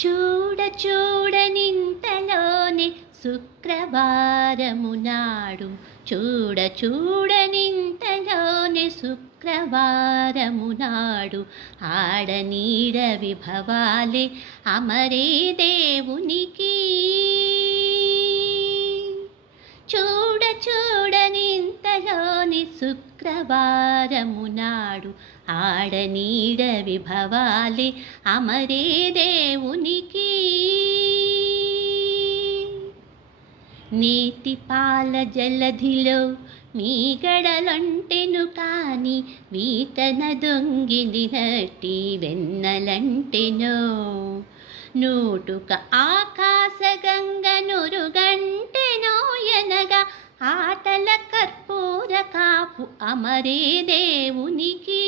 చూడ చూడనింతలోనే శుక్రవారము నాడు, చూడ చూడనింతలోనే శుక్రవారము నాడు, ఆడనీడ విభవాలే అమరే దేవునికి. చూడ చూడనింతలోని శుక్రవారము నాడు, ఆడనీడ విభవాలే అమరే దేవునికి. నీటి పాల జలధిలో మీగడలంటెను కాని, వీతన దొంగిలినట్టి వెన్నలంటెనో. నూటుక ఆకాశ గంగ నురుగంటెనోయనగా, ఆటల కర్పూర కాపు అమరే దేవునికి.